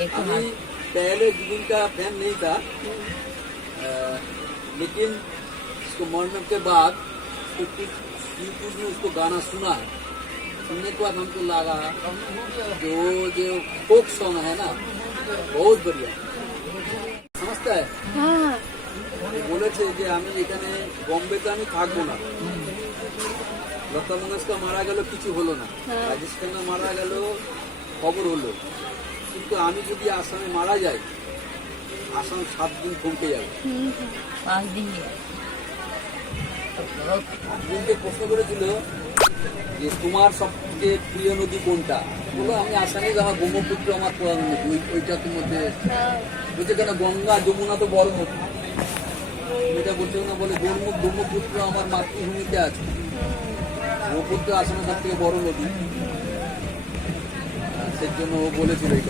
अभी पहले जुबिन का फैन नहीं था, लेकिन इसको मरने के बाद यूट्यूब में उसको गाना सुना है। सुनने के बाद हमको लगा जो फोक सॉन्ग है ना, बहुत बढ़िया समझता है। বলেছে যে আমি এখানে বম্বেতে আমি থাকবো না, লতা মঙ্গেশকর মারা গেল কিছু হলো না, রাজেশ খান্না মারা গেল খবর হলো, কিন্তু আমি যদি আসামে মারা যাই আসাম 7 দিন থমকে যাবে। 5 दिन দিনকে প্রশ্ন করেছিল যে তোমার সবচেয়ে প্রিয় নদী কোনটা, বলো আমি আসামে আমার ব্রহ্মপুত্র আমার প্রধান নদী, ওইটা তো মধ্যে বলছে কেন গঙ্গা যমুনা তো বড় নদী, এটা বলছে না, বলে ব্রহ্মপুত্র আমার মাতৃভূমিতে আছে, ব্রহ্মপুত্র আসামের সব থেকে বড় নদী, সেই জন্য ও বলেছিল এই কথা।